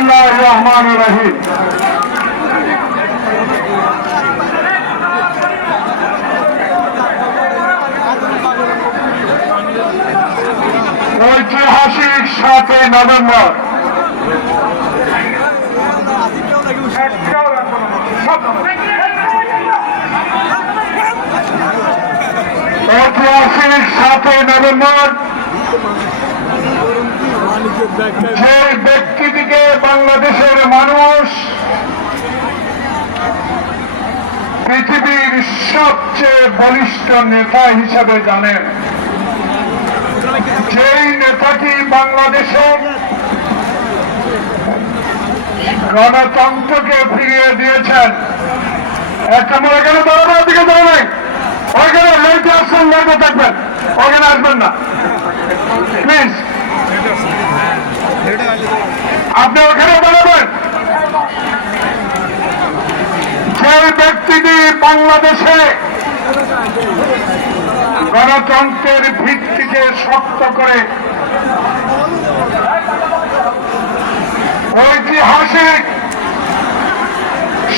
বিসমিল্লাহির রহমানির রহিম। ঐতিহাসিক 7 নভেম্বর যে ব্যক্তিটিকে বাংলাদেশের মানুষ পৃথিবীর সবচেয়ে বলিষ্ঠ নেতা হিসাবে জানেন, যেই নেতাটি বাংলাদেশের গণতন্ত্রকে ফিরিয়ে দিয়েছেন। একটা মনে গেলে বড় দিকে যাওয়া নাই, ওইখানে লেটে আসছেন, লেটে থাকবেন, ওইখানে আসবেন না প্লিজ। আপনি ওখানে দাঁড়াবেন। যে ব্যক্তিটি বাংলাদেশে গণতন্ত্রের ভিত্তিকে শক্ত করে ঐতিহাসিক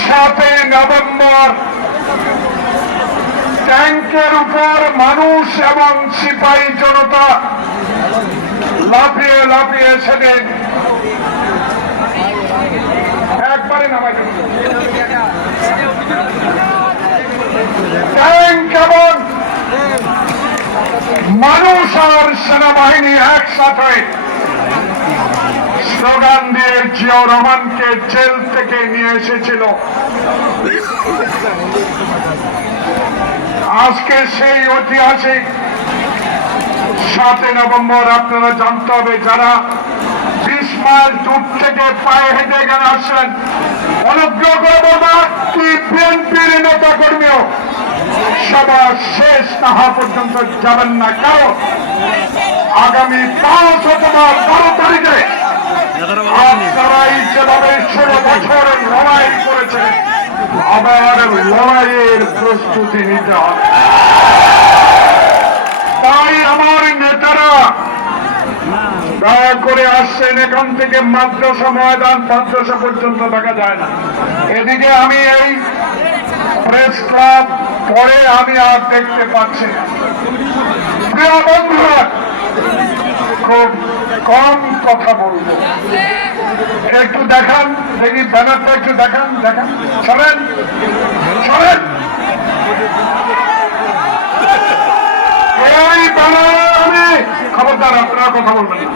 7 নভেম্বর ট্যাঙ্কের উপর মানুষ এবং সিপাহী জনতা লাফিয়ে লাফিয়ে সেদিন একবারে নামাই ট্যাঙ্ক এবং মানুষ আর সেনাবাহিনী একসাথে স্লোগান দিয়ে জিয়াউর রহমানকে জেল থেকে নিয়ে এসেছিল। আজকে সেই ঐতিহাসিক 7 নভেম্বর আপনারা জানতে হবে, যারা 20 মাইল দূর থেকে পায়ে হেঁটে এখানে আসছেন, অনুগ্রহ করে বলবা কি বিএনপির নেতা কর্মীও সভা শেষ না হওয়া পর্যন্ত যাবেন না। কারণ আগামী 5 অথবা 12 তারিখে আপনারাই যেভাবে 16 বছর লড়াই করেছেন, আবার লড়াইয়ের প্রস্তুতি নিতে হবে। তাই আমার নেতারা দয়া করে আসছেন। এখান থেকে মাদ্রাসা ময়দান মাদ্রাসা পর্যন্ত দেখা যায় না। এদিকে আমি এই প্রেস ক্লাব পরে আমি আর দেখতে পাচ্ছি না। প্রিয় বন্ধুরা, খুব কম কথা বলবো, একটু দেখান দেখি ব্যানারটা, একটু দেখান দেখান, সরেন সরেন। এই ব্যানার আমি খবরদার, আপনারা কথা বলবেন না।